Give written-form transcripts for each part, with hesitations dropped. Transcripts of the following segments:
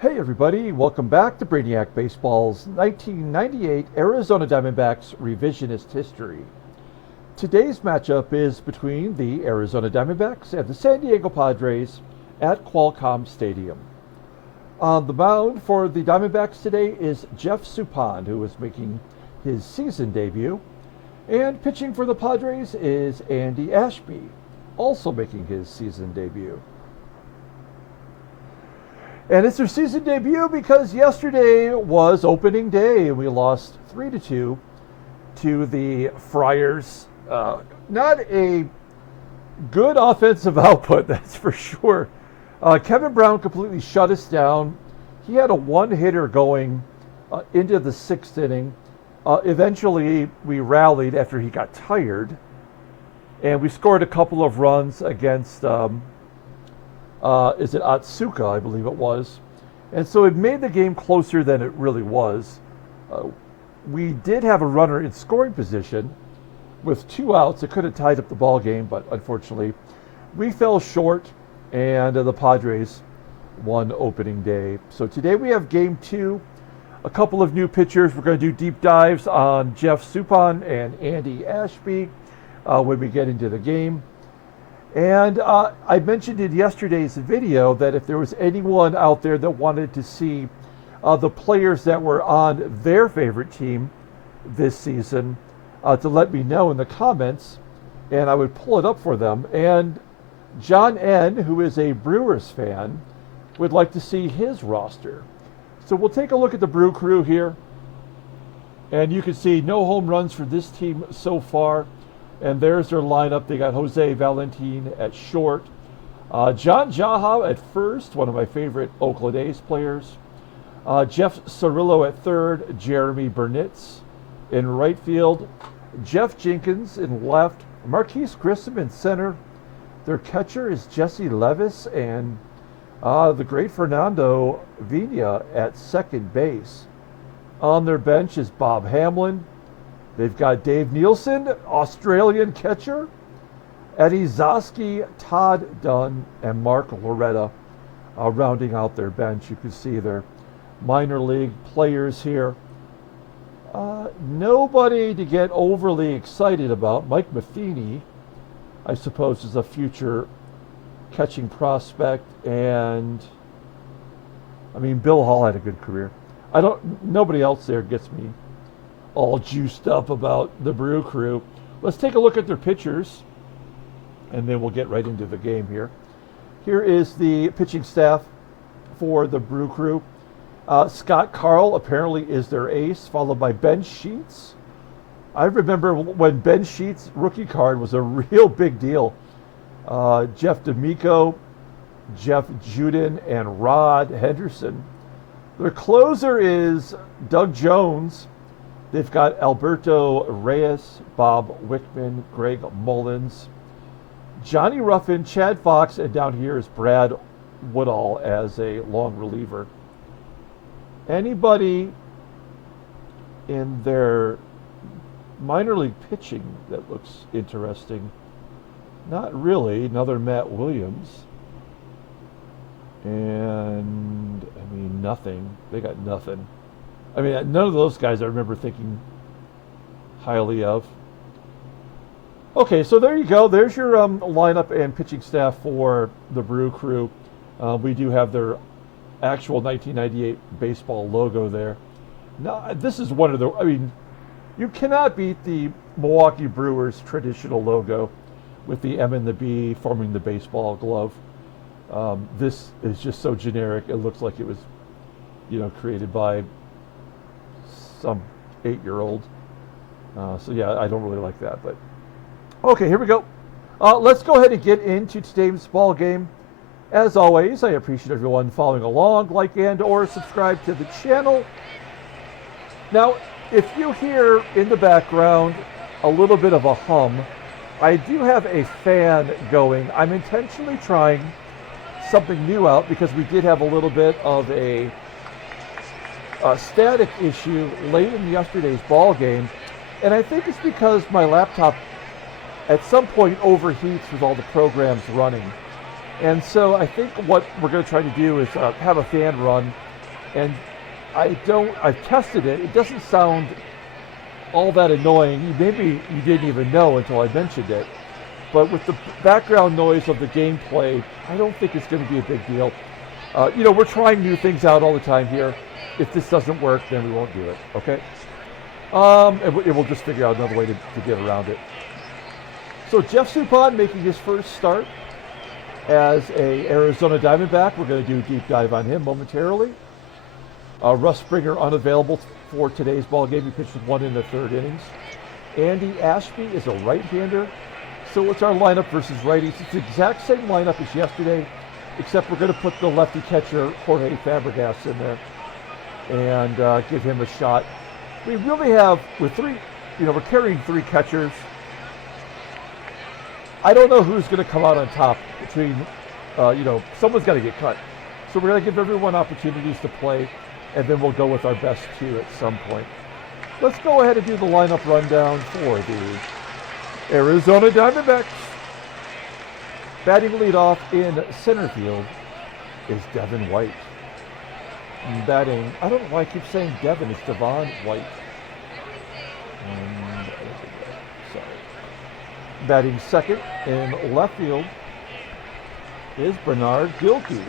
Hey everybody, welcome back to Brainiac Baseball's 1998 Arizona Diamondbacks Revisionist History. Today's matchup is between the Arizona Diamondbacks and the San Diego Padres at Qualcomm Stadium. On the mound for the Diamondbacks today is Jeff Suppan, who is making his season debut, and pitching for the Padres is Andy Ashby, also making his season debut. And it's their season debut because yesterday was opening day and we lost 3-2 to the Friars. Not a good offensive output, that's for sure. Kevin Brown completely shut us down. He had a one-hitter going into the sixth inning. Eventually, we rallied after he got tired. And we scored a couple of runs against... is it Otsuka, I believe it was. And so it made the game closer than it really was. We did have a runner in scoring position with 2 outs. It could have tied up the ball game, but unfortunately we fell short and the Padres won opening day. So today we have game 2, a couple of new pitchers. We're going to do deep dives on Jeff Suppan and Andy Ashby when we get into the game. And I mentioned in yesterday's video that if there was anyone out there that wanted to see the players that were on their favorite team this season, to let me know in the comments, and I would pull it up for them. And John N., who is a Brewers fan, would like to see his roster. So we'll take a look at the Brew Crew here. And you can see no home runs for this team so far. And there's their lineup. They got Jose Valentin at short. John Jaha at first, one of my favorite Oakland A's players. Jeff Cirillo at third. Jeremy Burnitz in right field. Jeff Jenkins in left. Marquise Grissom in center. Their catcher is Jesse Levis. And the great Fernando Vina at second base. On their bench is Bob Hamlin. They've got Dave Nielsen, Australian catcher, Eddie Zosky, Todd Dunn, and Mark Loretta rounding out their bench. You can see their minor league players here. Nobody to get overly excited about. Mike Matheny, I suppose, is a future catching prospect. And, I mean, Bill Hall had a good career. Nobody else there gets me all juiced up about the Brew Crew. Let's take a look at their pitchers, and then we'll get right into the game here. Here is the pitching staff for the Brew Crew. Scott Carl apparently is their ace, followed by Ben Sheets. I remember when Ben Sheets' rookie card was a real big deal. Jeff D'Amico, Jeff Juden, and Rod Henderson. Their closer is Doug Jones. They've got Alberto Reyes, Bob Wickman, Greg Mullins, Johnny Ruffin, Chad Fox, and down here is Brad Woodall as a long reliever. Anybody in their minor league pitching that looks interesting? Not really. Another Matt Williams. And, I mean, nothing. They got nothing. I mean, none of those guys I remember thinking highly of. Okay, so there you go. There's your lineup and pitching staff for the Brew Crew. We do have their actual 1998 baseball logo there. Now, this is one of the, I mean, you cannot beat the Milwaukee Brewers traditional logo with the M and the B forming the baseball glove. This is just so generic. It looks like it was, created by some 8-year-old. So yeah, I don't really like that, but okay, here we go. Let's go ahead and get into today's ball game. As always, I appreciate everyone following along, like and or subscribe to the channel. Now, if you hear in the background a little bit of a hum, I do have a fan going. I'm intentionally trying something new out because we did have a little bit of a static issue late in yesterday's ball game, and I think it's because my laptop at some point overheats with all the programs running. And so I think what we're going to try to do is have a fan run And I've tested it. It doesn't sound all that annoying. Maybe you didn't even know until I mentioned it. But with the background noise of the gameplay, I don't think it's going to be a big deal. We're trying new things out all the time here. If this doesn't work, then we won't do it, okay? And we'll just figure out another way to get around it. So Jeff Suppan making his first start as a Arizona Diamondback. We're going to do a deep dive on him momentarily. Russ Springer unavailable for today's ball game. He pitched 1 in the 3rd innings. Andy Ashby is a right-hander. So it's our lineup versus righties. It's the exact same lineup as yesterday, except we're going to put the lefty catcher, Jorge FABREGAS, in there and give him a shot. We really have, with 3, we're carrying 3 catchers. I don't know who's going to come out on top between, someone's got to get cut. So we're going to give everyone opportunities to play, and then we'll go with our best 2 at some point. Let's go ahead and do the lineup rundown for the Arizona Diamondbacks. Batting leadoff in center field is Devon White. And batting, I don't know why I keep saying Devon, it's Devon White. Sorry. Batting second in left field is Bernard GILKEY.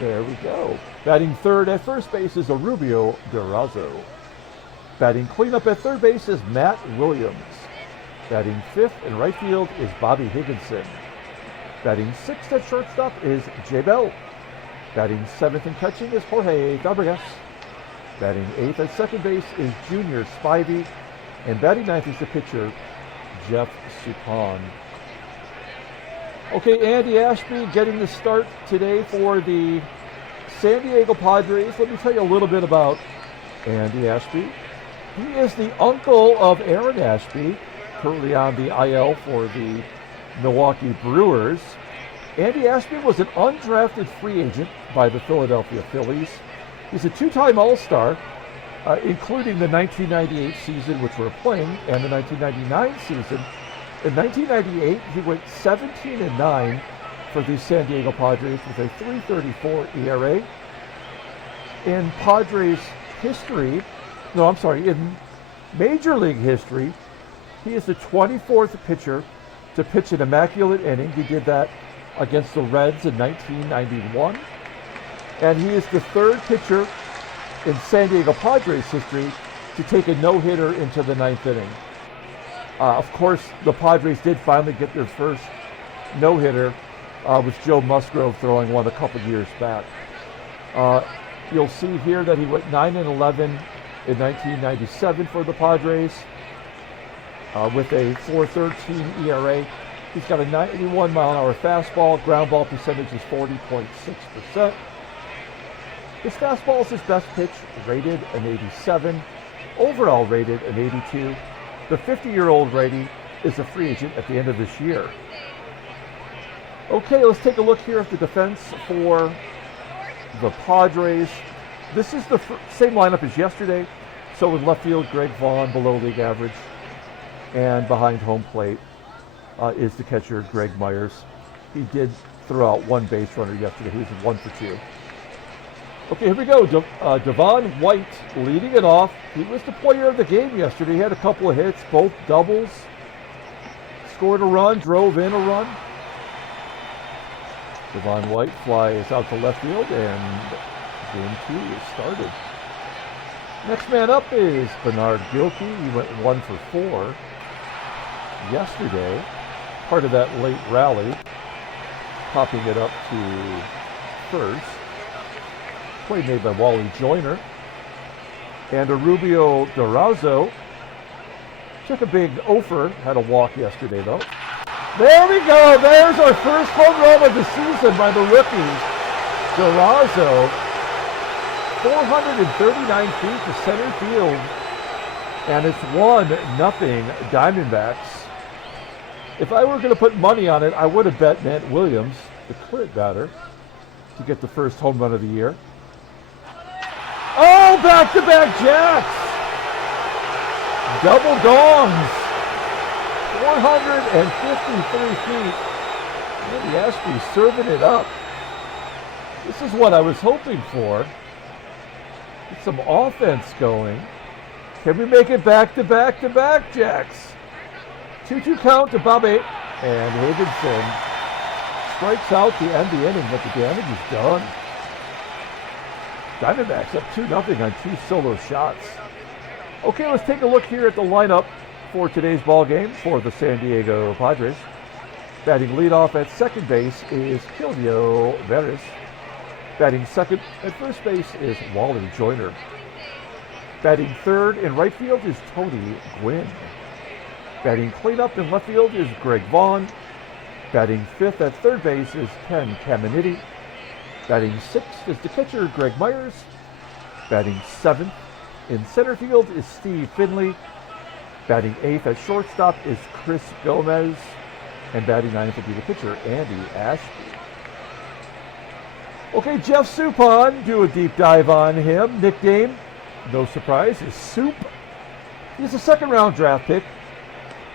There we go. Batting third at first base is Erubiel DURAZO. Batting cleanup at third base is Matt Williams. Batting fifth in right field is Bobby Higginson. Batting sixth at shortstop is J. Bell. Batting seventh and catching is Jorge Fabregas. Batting eighth at second base is Junior Spivey. And batting ninth is the pitcher, Jeff Suppan. Okay, Andy Ashby getting the start today for the San Diego Padres. Let me tell you a little bit about Andy Ashby. He is the uncle of Aaron Ashby, currently on the IL for the Milwaukee Brewers. Andy Ashby was an undrafted free agent by the Philadelphia Phillies. He's a two-time All-Star, including the 1998 season, which we're playing, and the 1999 season. In 1998, he went 17-9 for the San Diego Padres with a .334 ERA. In Padres history, in Major League history, he is the 24th pitcher to pitch an immaculate inning. He did that against the Reds in 1991. And he is the third pitcher in San Diego Padres history to take a no-hitter into the ninth inning. Of course, the Padres did finally get their first no-hitter with Joe Musgrove throwing one a couple years back. You'll see here that he went 9-11 in 1997 for the Padres with a .413 ERA. He's got a 91-mile-an-hour fastball. Ground ball percentage is 40.6%. His fastball is his best pitch, rated an 87. Overall rated an 82. The 50-year-old righty is a free agent at the end of this year. Okay, let's take a look here at the defense for the Padres. This is the same lineup as yesterday. So in left field, Greg Vaughn, below league average. And behind home plate is the catcher, Greg Myers. He did throw out one base runner yesterday. He was 1 for 2. Okay, here we go. Devon White leading it off. He was the player of the game yesterday. He had a couple of hits, both doubles. Scored a run, drove in a run. Devon White flies out to left field, and game 2 is started. Next man up is Bernard GILKEY. He went 1 for 4 yesterday. Part of that late rally, popping it up to first. Play made by Wally JOYNER. And Erubiel DURAZO took a big offer, had a walk yesterday though. There we go, there's our first home run of the season by the rookie. DURAZO, 439 feet to center field. And it's 1-0 Diamondbacks. If I were going to put money on it, I would have bet Matt Williams, the current batter, to get the first home run of the year. Oh, back-to-back jacks! Double gongs! 453 feet. Andy Ashby serving it up. This is what I was hoping for. Get some offense going. Can we make it back to back to back, Jacks? 2-2 count to Bobby. And Higginson strikes out to end the inning, but the damage is done. Diamondbacks up 2-0 on 2 solo shots. Okay, let's take a look here at the lineup for today's ball game for the San Diego Padres. Batting leadoff at second base is Quilvio Veras. Batting second at first base is Wally Joyner. Batting third in right field is Tony Gwynn. Batting cleanup in left field is Greg Vaughn. Batting fifth at third base is Ken CAMINITI. Batting sixth is the catcher Greg Myers. Batting seventh in center field is Steve Finley. Batting eighth at shortstop is Chris Gomez. And batting ninth will be the pitcher, Andy Ashby. Okay, Jeff Suppan, do a deep dive on him. Nickname, no surprise, is Soup. He's a second-round draft pick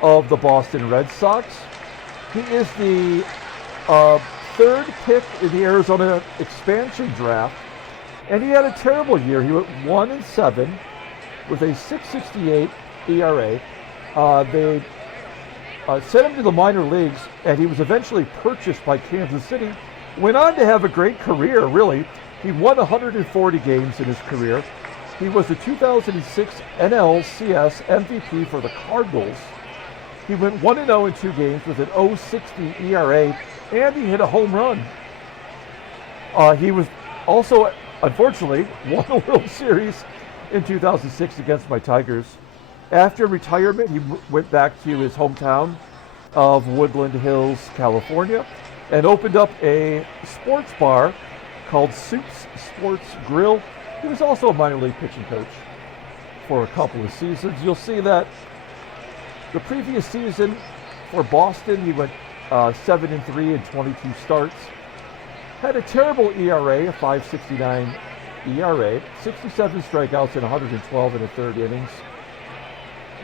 of the Boston Red Sox. He is the third pick in the Arizona expansion draft, and he had a terrible year. He went 1-7 with a 6.68 ERA. They sent him to the minor leagues, and he was eventually purchased by Kansas City. Went on to have a great career, really. He won 140 games in his career. He was the 2006 NLCS MVP for the Cardinals. He went 1-0 in 2 games with an 0.60 ERA, and he hit a home run. He was also, unfortunately, won a World Series in 2006 against my Tigers. After retirement, he went back to his hometown of Woodland Hills, California, and opened up a sports bar called Soup's Sports Grill. He was also a minor league pitching coach for a couple of seasons. You'll see that the previous season for Boston, he went 7-3 in 22 starts. Had a terrible ERA, a 5.69 ERA, 67 strikeouts and 112 in the third innings.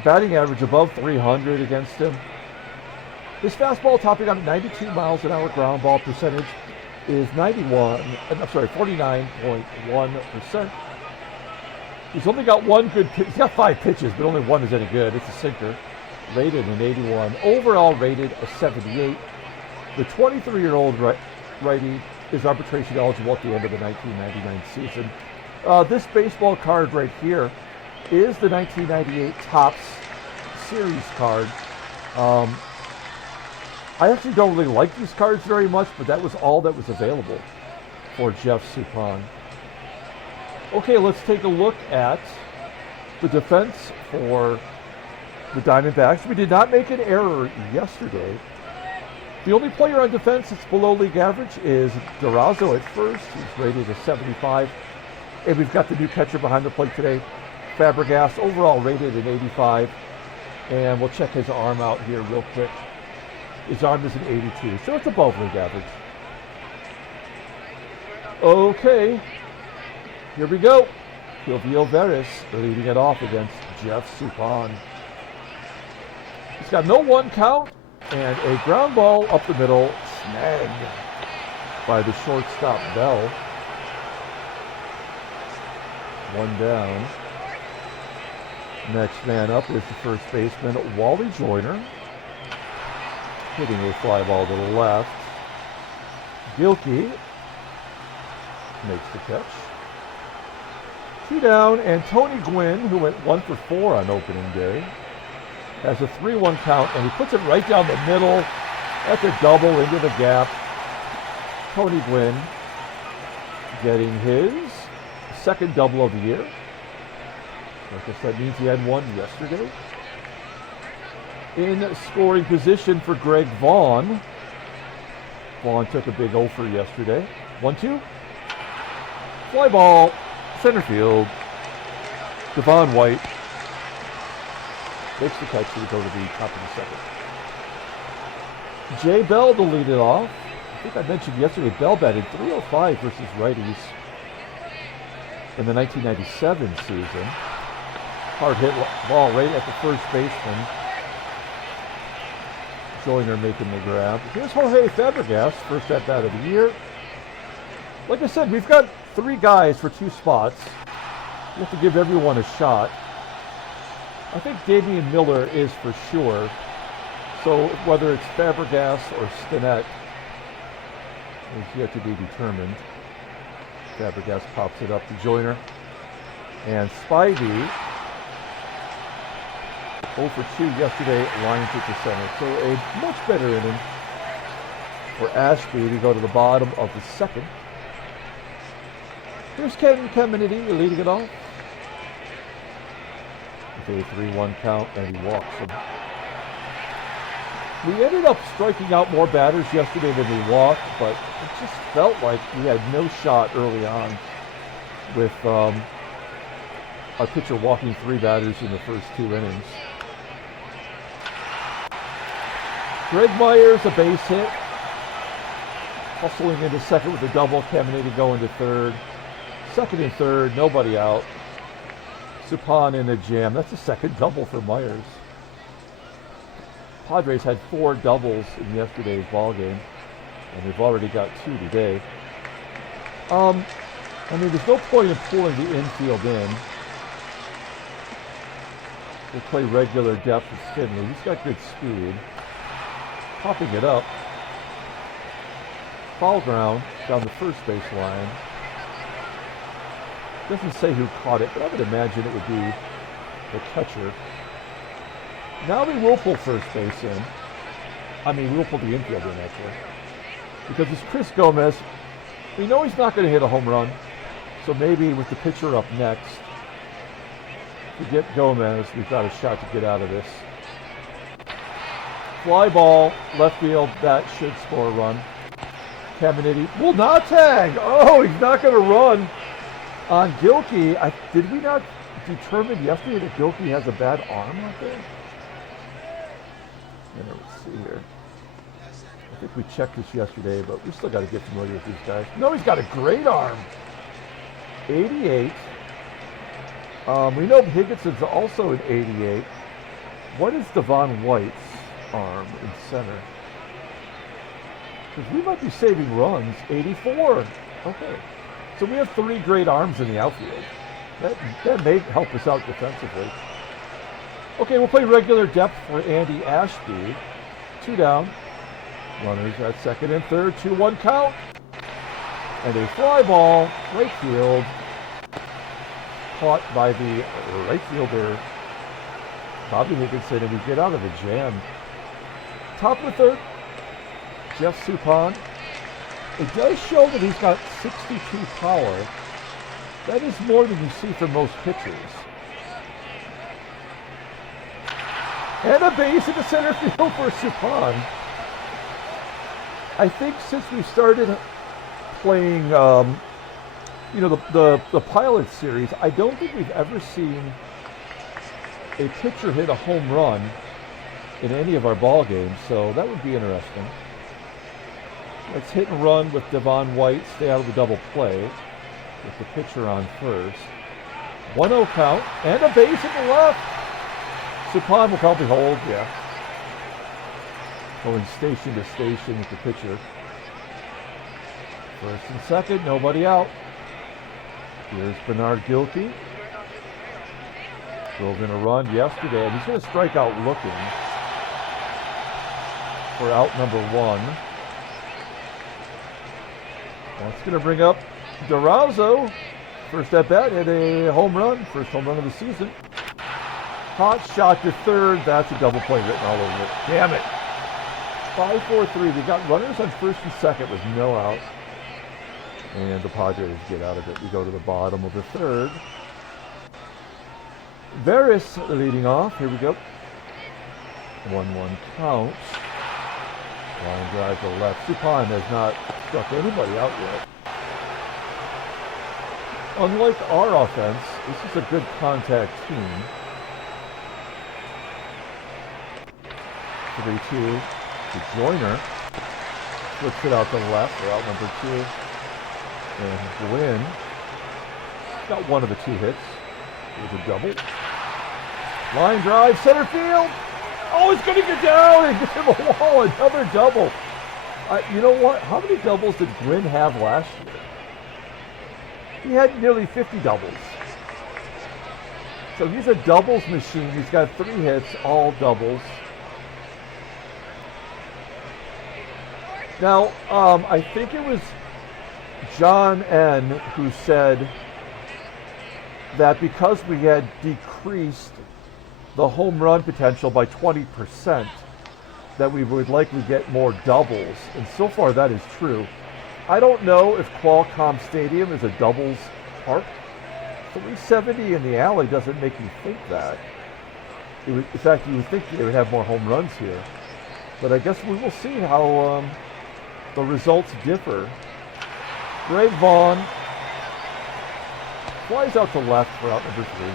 Batting average above 300 against him. His fastball topping out at 92 miles an hour, ground ball percentage is 49.1%. He's only got one good pitch. He's got 5 pitches, but only one is any good. It's a sinker. Rated an 81. Overall rated a 78. The 23-year-old righty is arbitration eligible at the end of the 1999 season. This baseball card right here is the 1998 Topps Series card. I actually don't really like these cards very much, but that was all that was available for Jeff Suppan. Okay, let's take a look at the defense for the Diamondbacks. We did not make an error yesterday. The only player on defense that's below league average is DURAZO at first. He's rated a 75. And we've got the new catcher behind the plate today, FABREGAS, overall rated an 85. And we'll check his arm out here real quick. His arm is an 82, so it's above league average. Okay, here we go. Quilvio Veras leading it off against Jeff Suppan. He's got no one count and a ground ball up the middle, snagged by the shortstop Bell. One down. Next man up is the first baseman, Wally Joyner, hitting a fly ball to the left. GILKEY makes the catch. 2 down, and Tony Gwynn, who went 1 for 4 on opening day, has a 3-1 count, and he puts it right down the middle. That's a double into the gap. Tony Gwynn getting his second double of the year. I guess that means he had one yesterday. In scoring position for Greg Vaughn. Vaughn took a big offer yesterday. 1-2. Fly ball, center field. Devon White makes the catch to go to the top of the second. Jay Bell to lead it off. I think I mentioned yesterday, Bell batted .305 versus righties in the 1997 season. Hard hit ball right at the first baseman. JOYNER making the grab. Here's Jorge Fabregas, first at bat of the year. Like I said, we've got 3 guys for 2 spots. We have to give everyone a shot. I think Damian Miller is for sure. So whether it's Fabregas or Stinnett is yet to be determined. Fabregas pops it up to Joyner. And Spivey, 0 for 2 yesterday, lines it to center. So a much better inning for Ashby. We go to the bottom of the 2nd. Here's CAMINITI leading it off. With a 3-1 count, and he walks him. We ended up striking out more batters yesterday than we walked, but it just felt like we had no shot early on with our pitcher walking 3 batters in the first 2 innings. Greg Myers, a base hit. Hustling into second with a double. CAMINITI going to third. Second and third, nobody out. Suppan in a jam. That's a second double for Myers. Padres had 4 doubles in yesterday's ball game, and they've already got 2 today. I mean, there's no point in pulling the infield in. They play regular depth with Finley. He's got good speed. Popping it up. Foul ground down the first base line. Doesn't say who caught it, but I would imagine it would be the catcher. Now we will pull first base in. I mean, we'll pull the infield in, actually. Because it's Chris Gomez. We know he's not going to hit a home run. So maybe with the pitcher up next, to get Gomez, we've got a shot to get out of this. Fly ball, left field, that should score a run. CAMINITI will not tag. Oh, he's not going to run on GILKEY. Did we not determine yesterday that GILKEY has a bad arm out there? Let's see here. I think we checked this yesterday, but we still got to get familiar with these guys. No, he's got a great arm. 88. We know Higginson's also an 88. What is Devon White's arm in center? Because we might be saving runs. 84. Okay. So we have 3 great arms in the outfield. That may help us out defensively. Okay, we'll play regular depth for Andy Ashby. 2 down. Runners at second and third. 2-1 count. And a fly ball, right field. Caught by the right fielder, Bobby Higginson, and we get out of the jam. Top of the third, Jeff Suppan. It does show that he's got 62 power. That is more than you see from most pitchers. And a base in the center field for Suppan. I think since we started playing, the pilot series, I don't think we've ever seen a pitcher hit a home run in any of our ball games, so that would be interesting. Let's hit and run with Devon White, stay out of the double play with the pitcher on first. 1-0 count, and a base at the left. Suppan will probably hold, yeah. Going station to station with the pitcher. First and second, nobody out. Here's Bernard GILKEY. Drove in a run yesterday, and he's going to strike out looking for out number 1. That's going to bring up DURAZO. First at bat, hit a home run. First home run of the season. Hot shot to third. That's a double play written all over it. Damn it. 5-4-3. We got runners on first and second with no out. And the Padres get out of it. We go to the bottom of the third. Varys leading off. Here we go. 1-1 count. Line drive to the left. Suppan has not struck anybody out yet. Unlike our offense, this is a good contact team. 3-2 to JOYNER. Flips it out to the left for out number 2. And GWYNN got one of the 2 hits. It was a double. Line drive, center field. Oh, it's going to get down and give him a wall. Another double. You know what? How many doubles did GWYNN have last year? he had nearly 50 doubles. So he's a doubles machine. He's got 3 hits, all doubles. Now, I think it was John N. who said that because we had decreased the home run potential by 20%, that we would likely get more doubles. And so far that is true. I don't know if Qualcomm Stadium is a doubles park. 370 in the alley doesn't make me think that. In fact, you would think they would have more home runs here. But I guess we will see how the results differ. VAUGHN flies out to left for out number 3.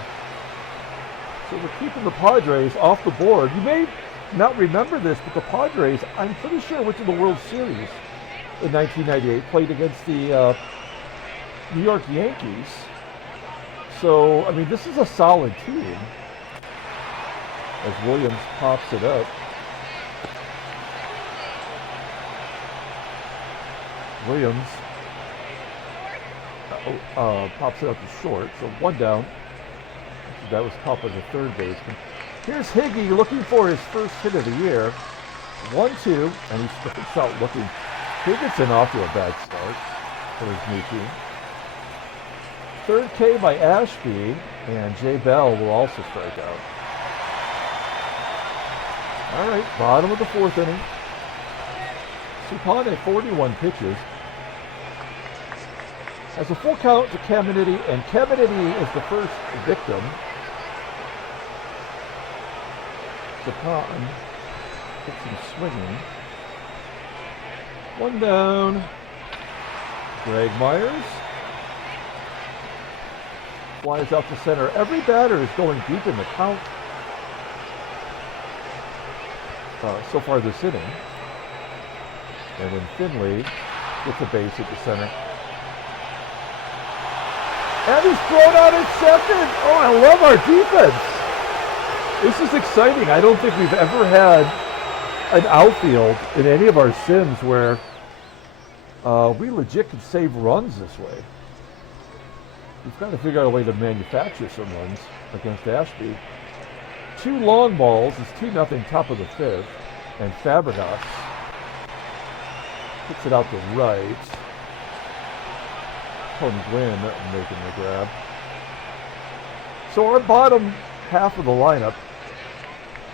So we're keeping the Padres off the board. You may not remember this, but the Padres, I'm pretty sure, went to the World Series in 1998, played against the New York Yankees. So, I mean, this is a solid team. As Williams pops it up. Williams pops it up to short, so 1 down. That was caught by the third baseman. Here's Higgy looking for his first hit of the year. 1-2, and he starts out looking. Higginson off to a bad start for his new team. Third K by Ashby, and Jay Bell will also strike out. All right, bottom of the 4th inning. Suppan at 41 pitches. Has a full count to CAMINITI, and CAMINITI is the first victim. Suppan gets him swinging. 1 down. Greg Myers flies out to center. Every batter is going deep in the count so far this inning. And then Finley gets a base at the center. And he's thrown out at second. Oh, I love our defense. This is exciting. I don't think we've ever had an outfield in any of our sims where we legit can save runs this way. We've got to figure out a way to manufacture some runs against Ashby. 2 long balls. It's 2-0 top of the 5th. And FABREGAS puts it out to right. GWYNN making the grab. So our bottom half of the lineup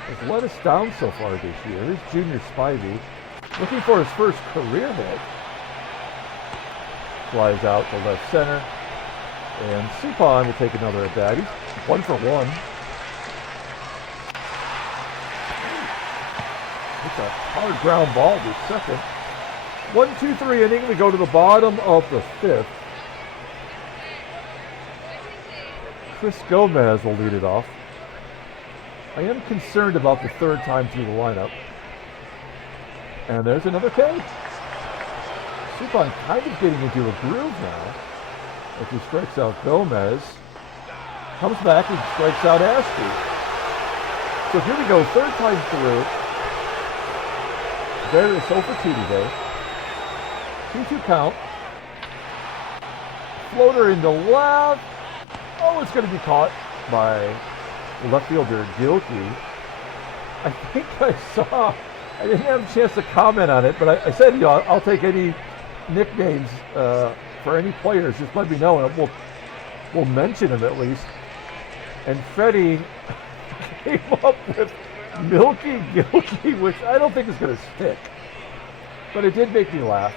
has let us down so far this year. Here's Junior SPIVEY looking for his first career hit. Flies out to left center. And Suppan will take another at bat. He's 1 for 1. It's a hard ground ball to second. 1-2-3 inning. We go to the bottom of the 5th. Chris Gomez will lead it off. I am concerned about the 3rd time through the lineup. And there's another K. Suppan kind of getting into a groove now. As he strikes out Gomez. Comes back and strikes out Ashby. So here we go, 3rd time through. There is 0 for 2 today. 2-2 count. Floater into left. Oh, it's going to be caught by left fielder GILKEY. I think I saw, I didn't have a chance to comment on it, but I said, you know, I'll take any nicknames for any players. Just let me know, and we'll mention them at least. And Freddie came up with Milky GILKEY, which I don't think is going to stick. But it did make me laugh.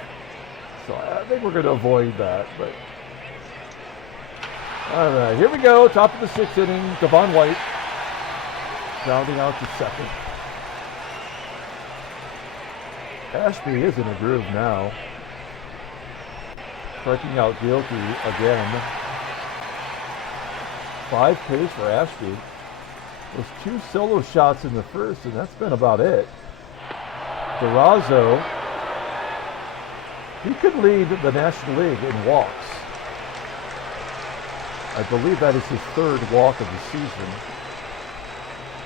So I think we're going to avoid that. But all right, here we go. Top of the 6th inning. Devon White grounding out to second. Ashby is in a groove now. Striking out GILKEY again. 5 Ks for Ashby. Those 2 solo shots in the 1st, and that's been about it. DURAZO, he could lead the National League in walks. I believe that is his 3rd walk of the season.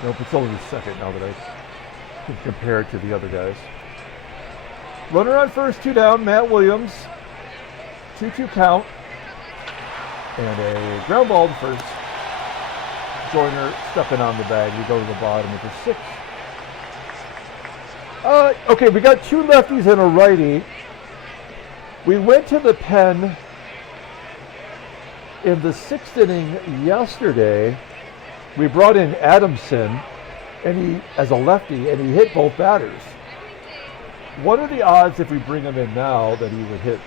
Nope, it's only his 2nd now that I can compare it to the other guys. Runner on first, 2 down, Matt Williams. 2-2 count. And a ground ball to first. Joyner stepping on the bag. We go to the bottom with a 6. Okay, we got 2 lefties and a righty. We went to the pen in the 6th inning yesterday. We brought in Adamson, and he as a lefty, and he hit both batters. What are the odds if we bring him in now that he would hit?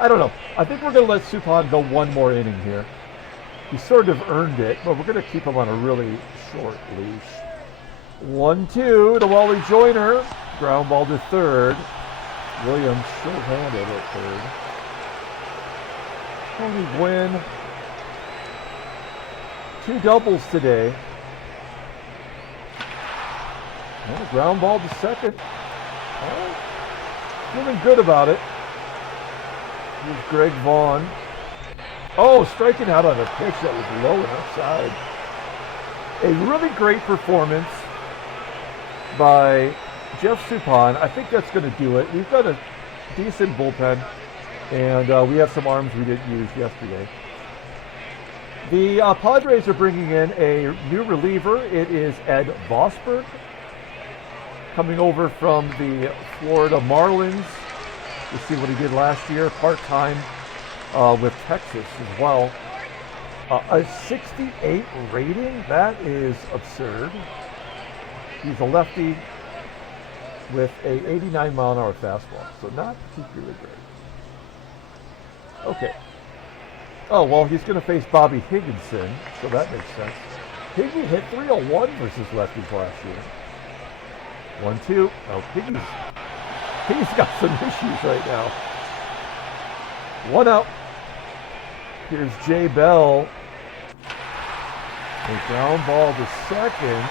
I don't know. I think we're going to let Suppan go one more inning here. He sort of earned it, but we're going to keep him on a really short leash. 1-2 to Wally Joyner. Ground ball to third. Williams short-handed at third. Tony Gwynn. 2 doubles today. And a ground ball to second. Right. Feeling good about it. Here's Greg Vaughn. Oh, striking out on a pitch that was low and outside. A really great performance by Jeff Suppan. I think that's going to do it. We've got a decent bullpen, and we have some arms we didn't use yesterday. The Padres are bringing in a new reliever. It is Ed Vosberg, coming over from the Florida Marlins. You see what he did last year, part-time with Texas as well. A 68 rating, that is absurd. He's a lefty with a 89 mile an hour fastball, so not particularly great. Okay. Oh, well, he's going to face Bobby Higginson, so that makes sense. Higgy hit 301 versus lefties last year. 1-2. Oh, Higgy's got some issues right now. 1 out. Here's Jay Bell. A ground ball to second.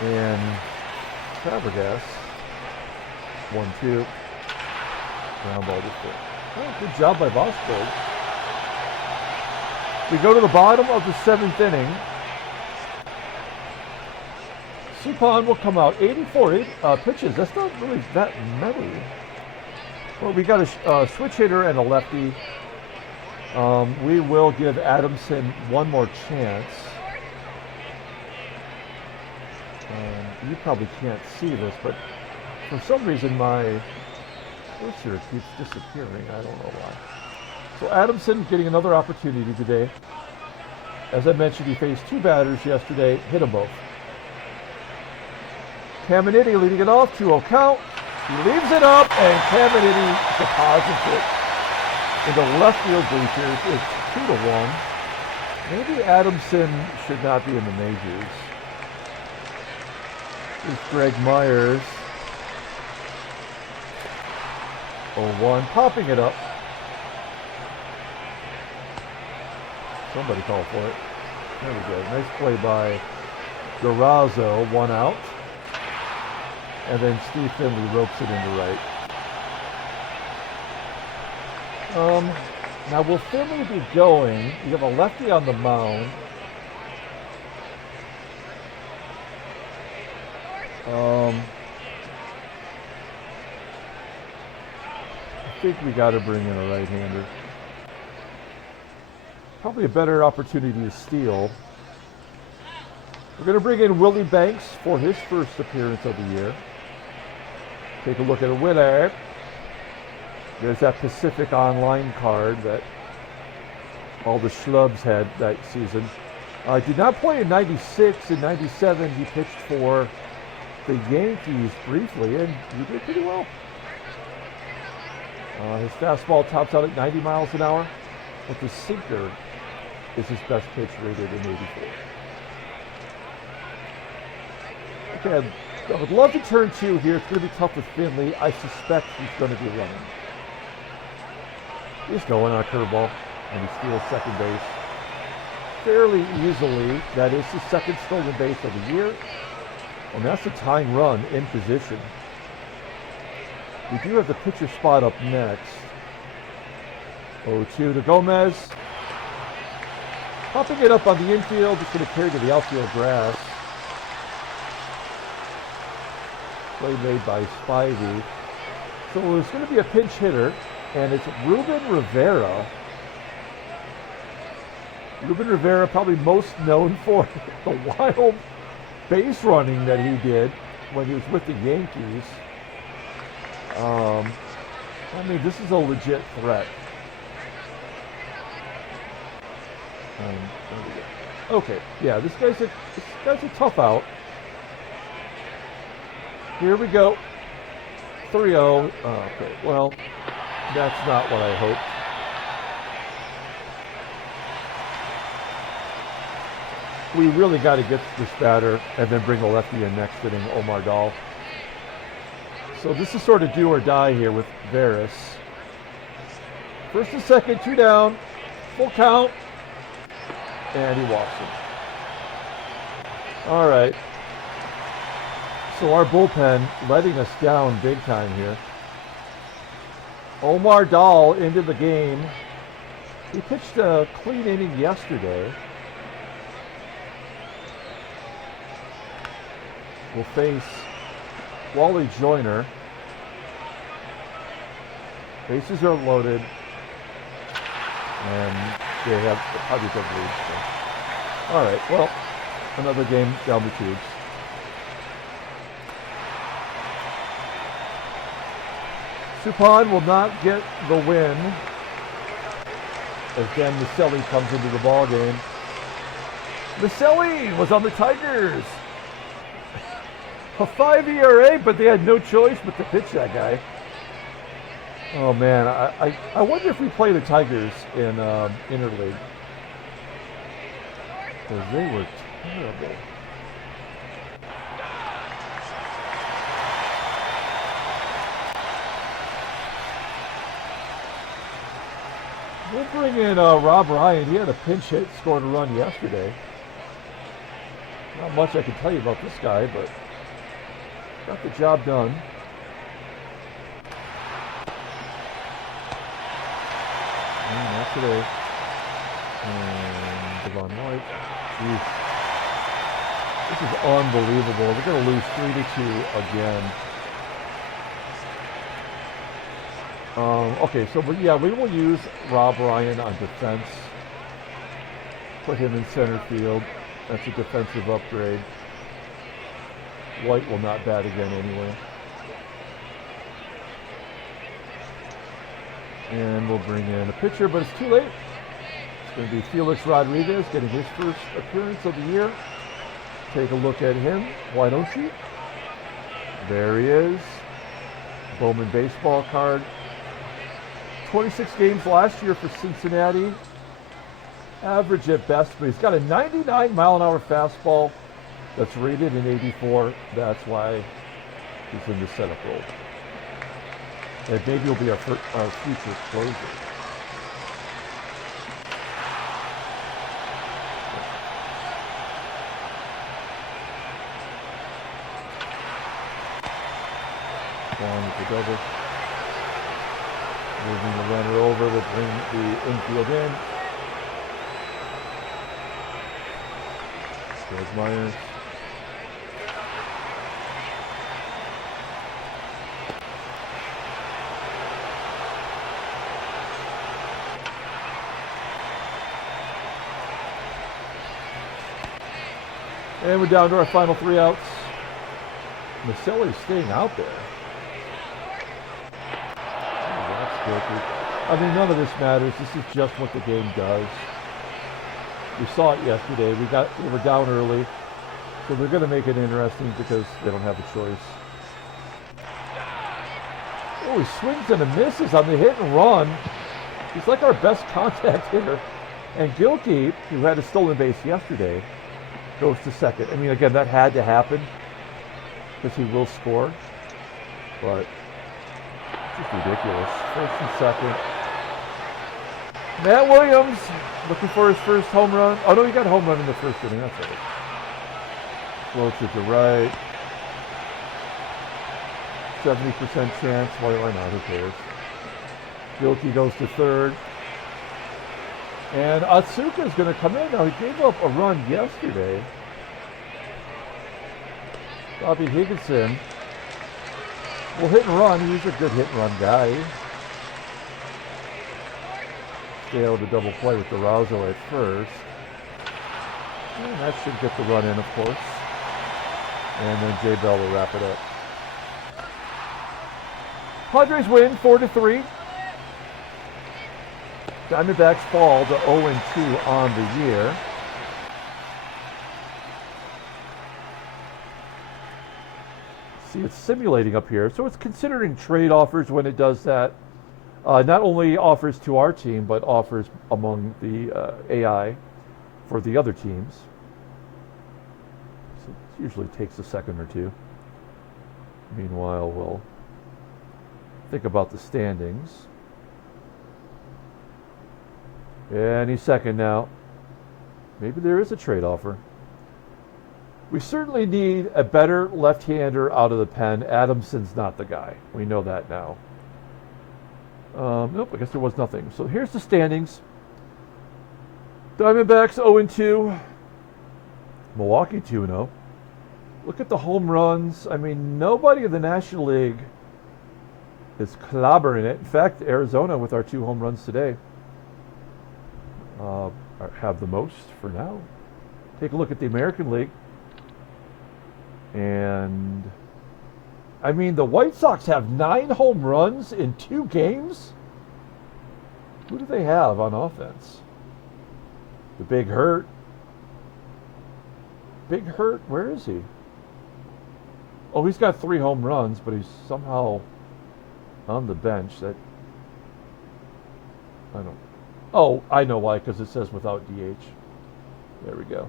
And Fabregas. 1-2. Ground ball to third. Oh, good job by Vosberg. We go to the bottom of the 7th inning. Suppan will come out. 84 pitches. That's not really that many. Well, we got a switch hitter and a lefty. We will give Adamson one more chance. You probably can't see this, but for some reason my cursor keeps disappearing. I don't know why. So Adamson getting another opportunity today. As I mentioned, he faced 2 batters yesterday, hit them both. CAMINITI leading it off, 2-0 count. He leaves it up, and CAMINITI deposits it into left field bleachers. It's 2-1. Maybe Adamson should not be in the majors. Here's Greg Myers. 0-1, popping it up. Somebody called for it. There we go. Nice play by DURAZO, 1 out. And then Steve Finley ropes it into right. Now will Finley be going? You have a lefty on the mound. I think we got to bring in a right-hander. Probably a better opportunity to steal. We're going to bring in Willie Banks for his first appearance of the year. Take a look at a winner. There's that Pacific Online card that all the schlubs had that season. Did not play in 96 and 97. He pitched for the Yankees briefly, and he did pretty well. His fastball tops out at 90 miles an hour, but the sinker is his best pitch, rated in 84. Okay, I would love to turn 2 here. It's going to be tough with Finley. I suspect he's going to be running. He's going on a curveball, and he steals second base fairly easily. That is his second stolen base of the year, and that's a tying run in position. We do have the pitcher spot up next. 0-2 to Gomez. Popping it up on the infield. It's going to carry to the outfield grass. Play made by Spivey. So it's going to be a pinch hitter. and it's Ruben Rivera. Ruben Rivera, probably most known for the wild base running that he did when he was with the Yankees. I mean, this is a legit threat. Okay, yeah, this guy's a tough out. Here we go. 3-0. Okay, well, that's not what I hoped. We really got to get this batter and then bring a lefty in next inning, Omar Dahl. So this is sort of do or die here with Veras. First and second, 2 down, full count, and he walks him. All right. So our bullpen letting us down big time here. Omar Dahl into the game. He pitched a clean inning yesterday. Will face Wally Joyner. Bases are loaded. And they have probably good leads. So. All right, well, another game down the tubes. Suppan will not get the win as Dan Miceli comes into the ball game. Miceli was on the Tigers. A 5 ERA, but they had no choice but to pitch that guy. Oh man, I wonder if we play the Tigers in interleague, because they were terrible. We'll bring in Rob Ryan. He had a pinch hit, scored a run yesterday. Not much I can tell you about this guy, but got the job done. And not today. And Devon White. Jeez. This is unbelievable. We're going to lose 3-2 again. Okay, so but yeah, we will use Rob Ryan on defense. Put him in center field. That's a defensive upgrade. White will not bat again anyway. And we'll bring in a pitcher, but it's too late. It's going to be Felix Rodriguez getting his first appearance of the year. Take a look at him. Why don't you? There he is. Bowman baseball card. 26 games last year for Cincinnati. Average at best, but he's got a 99-mile-an-hour fastball that's rated in 84. That's why he's in the setup role. And maybe he'll be our future closer. One with the double. Moving the runner over, we'll bring the infield in. There's Myers. And we're down to our final 3 outs. Miceli's staying out there. Oh, that's guilty. I mean, none of this matters. This is just what the game does. We saw it yesterday. We were down early, so they're going to make it interesting because they don't have a choice. Oh, he swings and a misses on the hit and run. He's like our best contact hitter. And GILKEY, who had a stolen base yesterday, goes to second. I mean, again, that had to happen because he will score, but it's just ridiculous. First and second. Matt Williams looking for his first home run. Oh no, he got a home run in the first inning. That's right. Floats it to right. 70% chance. Why not? Who cares? GILKEY goes to third. And Otsuka is going to come in. Now, he gave up a run yesterday. Bobby Higginson will hit and run. He's a good hit and run guy. stay out of the double play with DURAZO at first. And that should get the run in, of course. And then J Bell will wrap it up. Padres win 4-3. Diamondbacks fall to 0-2 on the year. See, it's simulating up here, so it's considering trade offers when it does that. Not only offers to our team, but offers among the AI for the other teams. So it usually takes a second or two. Meanwhile, we'll think about the standings. Any second now. Maybe there is a trade offer. We certainly need a better left-hander out of the pen. Adamson's not the guy. We know that now. Nope, I guess there was nothing. So here's the standings. Diamondbacks 0-2. Milwaukee 2-0. Look at the home runs. I mean, nobody in the National League is clobbering it. In fact, Arizona, with our 2 home runs today, have the most for now. Take a look at the American League. And, I mean, the White Sox have 9 home runs in 2 games? Who do they have on offense? The Big Hurt. Big Hurt, where is he? Oh, he's got 3 home runs, but he's somehow on the bench. That, I don't. Oh, I know why, because it says without DH. There we go.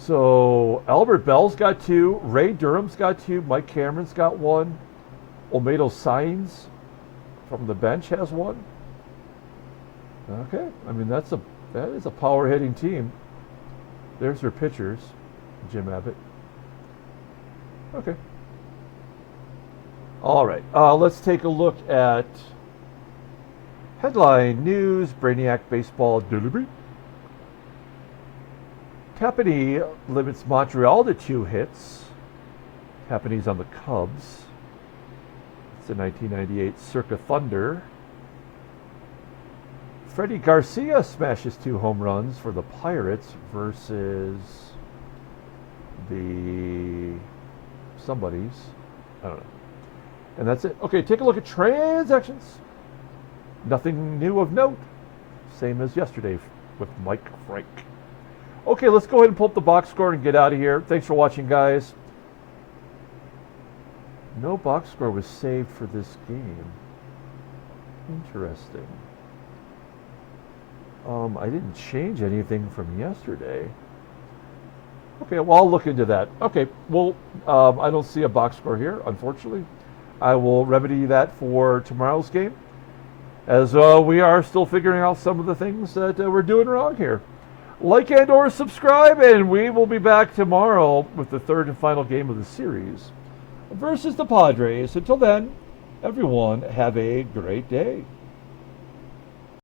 So Albert Bell's got 2, Ray Durham's got 2, Mike Cameron's got 1, Olmedo Sainz from the bench has 1. Okay, I mean that is a power hitting team. There's their pitchers, Jim Abbott. Okay. All right, let's take a look at headline news. Brainiac baseball delivery. Tapani limits Montreal to 2 hits. Tapani's on the Cubs. It's a 1998 Circa Thunder. Freddie Garcia smashes 2 home runs for the Pirates versus the somebody's. I don't know. And that's it. Okay, take a look at transactions. Nothing new of note. Same as yesterday with Mike Frank. Okay, let's go ahead and pull up the box score and get out of here. Thanks for watching, guys. No box score was saved for this game. Interesting. I didn't change anything from yesterday. Okay, well, I'll look into that. Okay, well, I don't see a box score here, unfortunately. I will remedy that for tomorrow's game, as we are still figuring out some of the things that we're doing wrong here. Like and or subscribe, and we will be back tomorrow with the 3rd and final game of the series versus the Padres. Until then, everyone, have a great day.